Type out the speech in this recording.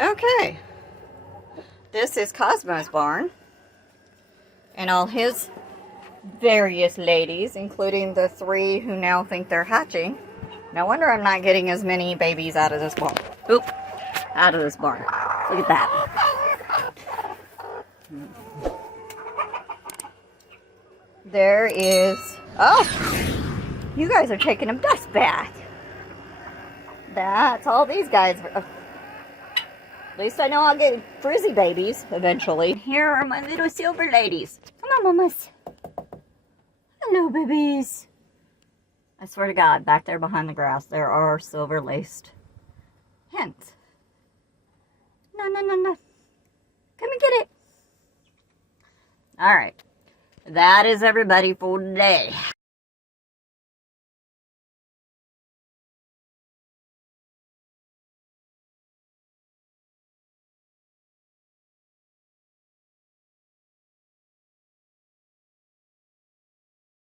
Okay, this is Cosmo's barn, and all his various ladies, including the 3 who now think they're hatching. No wonder I'm not getting as many babies out of this barn. Oop, out of this barn. Look at that. There is, oh, you guys are taking a dust bath. That's all these guys. At least I know I'll get frizzy babies eventually. Here are my little silver ladies. Come on, mamas. Hello, babies. I swear to God, back there behind the grass, there are silver laced hens. No, no, no, no. Come and get it. All right. That is everybody for today.